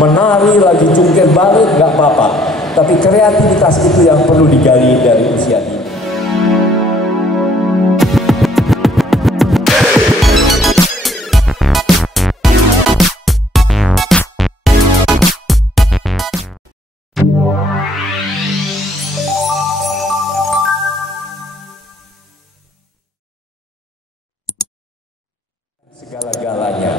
menari, lagi jungkir balik, nggak apa-apa. Tapi kreativitas itu yang perlu digali dari usia dini. Segala-galanya.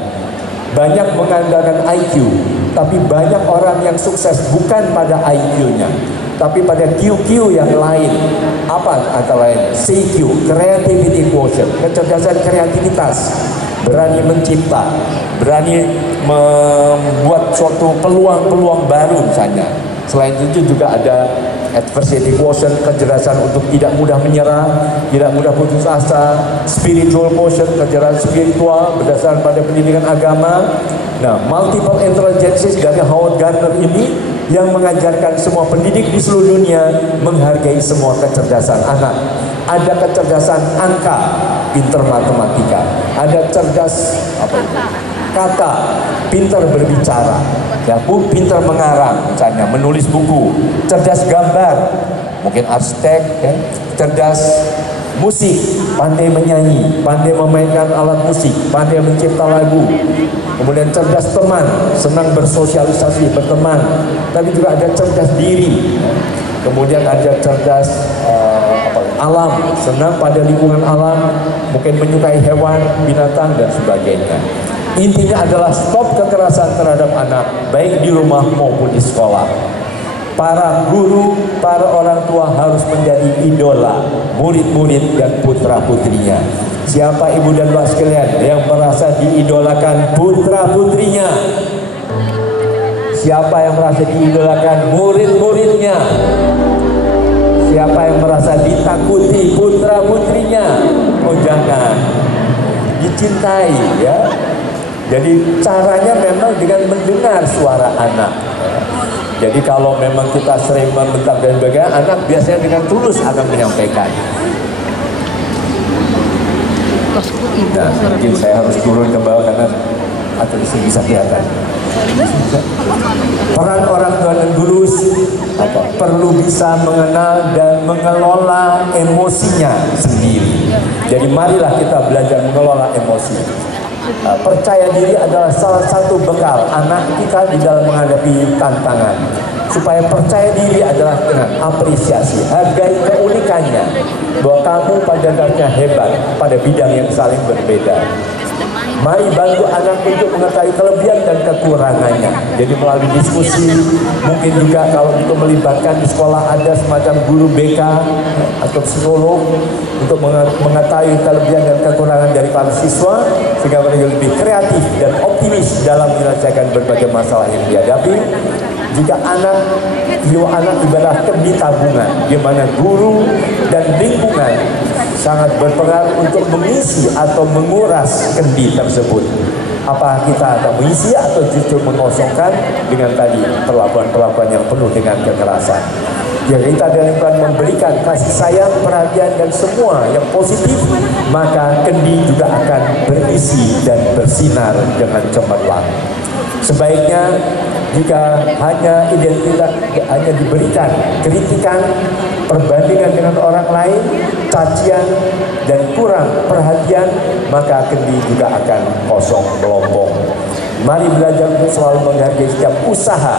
Banyak mengandalkan IQ, tapi banyak orang yang sukses bukan pada IQ-nya, tapi pada QQ yang lain. Apa antara lain? CQ, creativity quotient, kecerdasan kreativitas, berani mencipta, berani membuat suatu peluang-peluang baru misalnya. Selain itu juga ada adversity quotient, kecerdasan untuk tidak mudah menyerah, tidak mudah putus asa, spiritual quotient, kecerdasan spiritual berdasarkan pada pendidikan agama. Nah, multiple intelligences dari Howard Gardner ini yang mengajarkan semua pendidik di seluruh dunia menghargai semua kecerdasan anak. Ada kecerdasan angka, pinter matematika. Ada cerdas kata, pintar berbicara, ya, pintar mengarang, misalnya menulis buku, cerdas gambar, mungkin arsitek, ya, cerdas musik, pandai menyanyi, pandai memainkan alat musik, pandai mencipta lagu, kemudian cerdas teman, senang bersosialisasi, berteman, tapi juga ada cerdas diri, kemudian ada cerdas alam, senang pada lingkungan alam, mungkin menyukai hewan, binatang, dan sebagainya. Intinya adalah stop kekerasan terhadap anak, baik di rumah maupun di sekolah. Para guru, para orang tua harus menjadi idola murid-murid dan putra-putrinya. Siapa ibu dan bapak sekalian yang merasa diidolakan putra-putrinya? Siapa yang merasa diidolakan murid-muridnya? Siapa yang merasa ditakuti putra-putrinya? Oh jangan, dicintai ya. Jadi caranya memang dengan mendengar suara anak. Jadi kalau memang kita sering membentak dan sebagainya, anak biasanya dengan tulus akan menyampaikan. Nah, mungkin saya harus turun ke bawah karena atau bisa kelihatan. Peran orang tua dan guru perlu bisa mengenal dan mengelola emosinya sendiri. Jadi marilah kita belajar mengelola emosi. Percaya diri adalah salah satu bekal anak kita di dalam menghadapi tantangan. Supaya percaya diri adalah dengan apresiasi, hargai keunikannya, bahwa kamu pada dasarnya hebat pada bidang yang saling berbeda. Mari bantu anak untuk mengetahui kelebihan dan kekurangannya. Jadi melalui diskusi, mungkin juga kalau untuk melibatkan di sekolah ada semacam guru BK atau psikolog untuk mengetahui kelebihan dan kekurangan dari para siswa sehingga mereka lebih kreatif dan optimis dalam menyelesaikan berbagai masalah yang dihadapi. Jika jiwa anak ibarat kendi tabungan, di mana guru dan lingkungan sangat berpengaruh untuk mengisi atau menguras kendi tersebut. Apa kita akan mengisi atau justru mengosongkan dengan tadi perlakuan-perlakuan yang penuh dengan kekerasan. Jika kita dalam memberikan kasih sayang, perhatian dan semua yang positif, maka kendi juga akan berisi dan bersinar dengan cemerlang. Sebaiknya jika hanya diberikan kritikan, perbandingan dengan orang lain, cacian dan kurang perhatian, maka kendi juga akan kosong melompong. Mari belajar untuk selalu menghargai setiap usaha.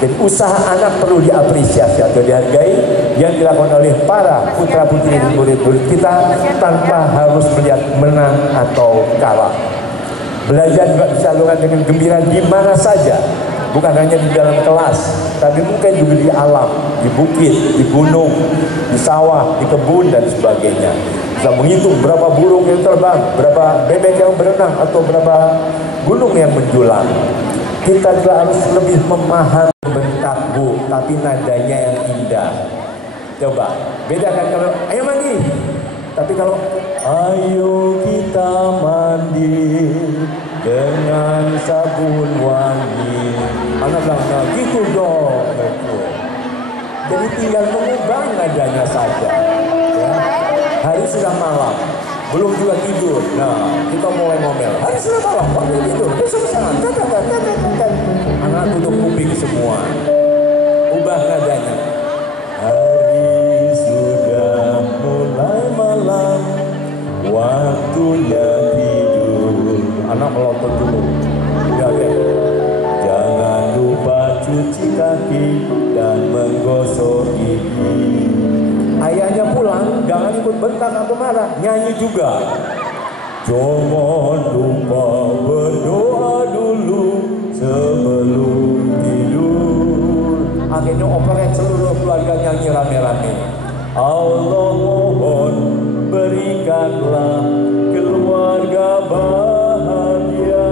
Dan usaha anak perlu diapresiasi atau dihargai yang dilakukan oleh para putra putri dan murid-murid kita tanpa harus melihat menang atau kalah. Belajar juga bisa dilakukan dengan gembira di mana saja, bukan hanya di dalam kelas, tapi mungkin juga di alam, di bukit, di gunung, di sawah, di kebun dan sebagainya. Bisa menghitung berapa burung yang terbang, berapa bebek yang berenang, atau berapa gunung yang menjulang. Kita juga harus lebih memahami bentak bu, tapi nadanya yang indah. Coba bedakan kalau ayo mandi, tapi kalau ayo kita mandi dengan sabun wangi, anak bilang nah gitu dong. Jadi tinggal mengubah nadanya saja ya. Hari sudah malam, belum juga tidur, nah kita mulai ngomel, hari sudah malam, belum tidur, besok sangat nadanya. Hari sudah mulai malam, waktunya tidur. Anak melotot dulu. Ya, ya. Jangan lupa cuci kaki dan menggosok gigi. Ayahnya pulang, jangan ikut bentak atau marah, nyanyi juga. Jangan lupa berdoa dulu sebelum tidur. Akhirnya operate seluruh keluarga nyanyi rame-rame. Allah mohon berikanlah keluarga bahagia.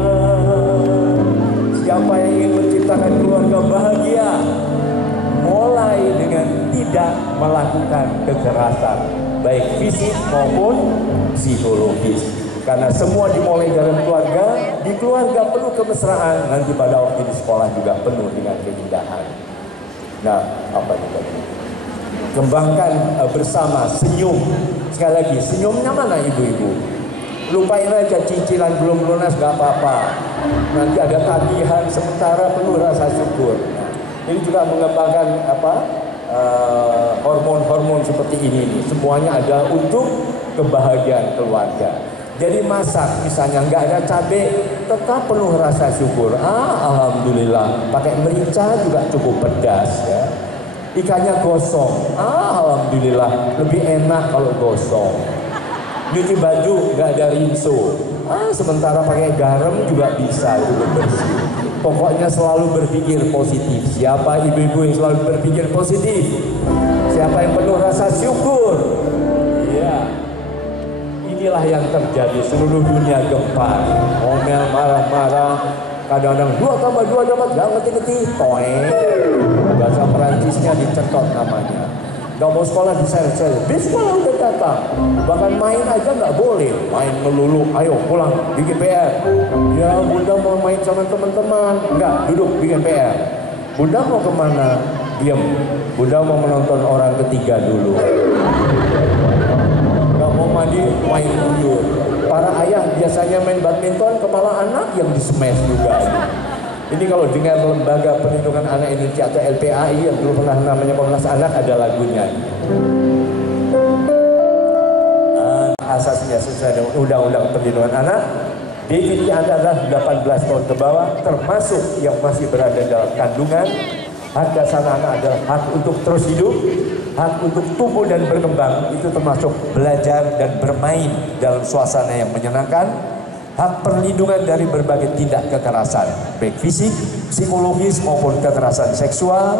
Siapa yang ingin menciptakan keluarga bahagia? Mulai dengan tidak melakukan kekerasan, baik fisik maupun psikologis. Karena semua dimulai dalam keluarga, di keluarga penuh kemesraan, nanti pada waktu di sekolah juga penuh dengan keindahan. Nah, apa itu tadi? Kembangkan bersama, senyum. Sekali lagi, senyumnya mana ibu-ibu? Lupain aja cicilan belum lunas, gak apa-apa. Nanti ada tagihan sementara, penuh rasa syukur. Nah, ini juga mengembangkan hormon-hormon seperti ini nih. Semuanya ada untuk kebahagiaan keluarga. Jadi masak misalnya nggak ada cabai, tetap penuh rasa syukur. Alhamdulillah. Pakai merica juga cukup pedas ya. Ikannya gosong. Alhamdulillah. Lebih enak kalau gosong. Nyuci baju nggak ada rinso. Sementara pakai garam juga bisa cukup bersih. Pokoknya selalu berpikir positif. Siapa ibu-ibu yang selalu berpikir positif? Siapa yang penuh rasa syukur? Iya. Inilah yang terjadi, seluruh dunia gempar, ngomel, marah-marah, kadang-kadang 2 tambah 2 dapat, gak ngerti-ngerti, toeng. Bahasa Perancisnya dicetot namanya. Gak mau sekolah disel-sel, di sekolah udah datang. Bahkan main aja gak boleh, main melulu, ayo pulang, bikin PR. Ya bunda mau main sama teman-teman, enggak, duduk bikin PR. Bunda mau kemana? Diam, bunda mau menonton orang ketiga dulu. Gak mau mandi, main uyur. Para ayah biasanya main badminton, kepala anak yang di-smash juga. Ini kalau dengar Lembaga Perlindungan Anak Indonesia atau LPAI yang dulu pernah namanya Komnas Anak, ada lagunya. Asasnya sesuai dengan Undang-Undang Perlindungan Anak, definisi adalah 18 tahun ke bawah, termasuk yang masih berada dalam kandungan. Hak dasar anak adalah hak untuk terus hidup, hak untuk tumbuh dan berkembang, itu termasuk belajar dan bermain dalam suasana yang menyenangkan, hak perlindungan dari berbagai tindak kekerasan, baik fisik, psikologis maupun kekerasan seksual,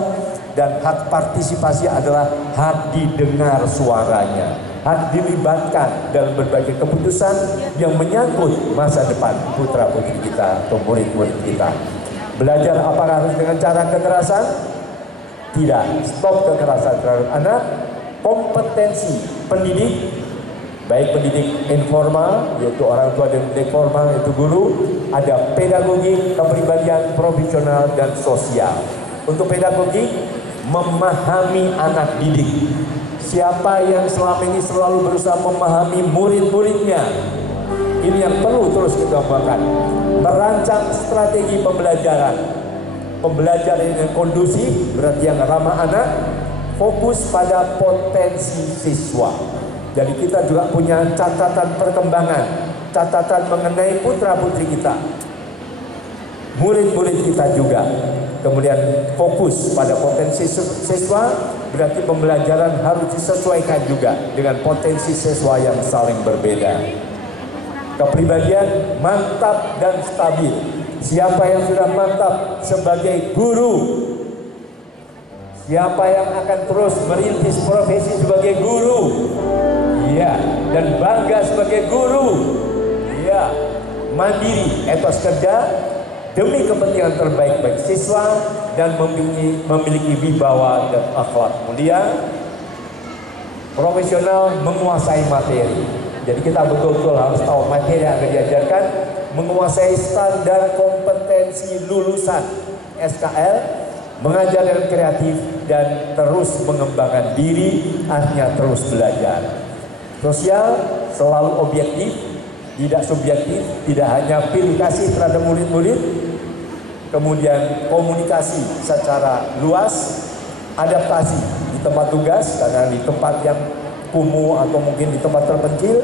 dan hak partisipasi adalah hak didengar suaranya, hak dilibatkan dalam berbagai keputusan yang menyangkut masa depan putra putri kita atau murid-murid kita. Belajar apakah harus dengan cara kekerasan? Tidak. Stop kekerasan terhadap anak. Kompetensi pendidik, baik pendidik informal, yaitu orang tua, dan pendidik formal, yaitu guru. Ada pedagogi, kepribadian, profesional, dan sosial. Untuk pedagogi, memahami anak didik. Siapa yang selama ini selalu berusaha memahami murid-muridnya? Ini yang perlu terus kita kembangkan. Merancang strategi pembelajaran. Pembelajaran yang kondusif, berarti yang ramah anak, fokus pada potensi siswa. Jadi kita juga punya catatan perkembangan, catatan mengenai putra-putri kita, murid-murid kita juga. Kemudian fokus pada potensi siswa, berarti pembelajaran harus disesuaikan juga dengan potensi siswa yang saling berbeda. Kepribadian mantap dan stabil. Siapa yang sudah mantap sebagai guru? Siapa yang akan terus merintis profesi sebagai guru? Iya, dan bangga sebagai guru. Iya, mandiri, etos kerja demi kepentingan terbaik bagi siswa dan memiliki wibawa dan akhlak mulia. Profesional, menguasai materi. Jadi kita betul-betul harus tahu materi yang akan diajarkan, menguasai standar kompetensi lulusan SKL, mengajar dengan kreatif, dan terus mengembangkan diri, artinya terus belajar. Sosial, selalu objektif, tidak subjektif, tidak hanya pilih kasih terhadap murid-murid, kemudian komunikasi secara luas, adaptasi di tempat tugas, karena di tempat yang kumuh atau mungkin di tempat terpencil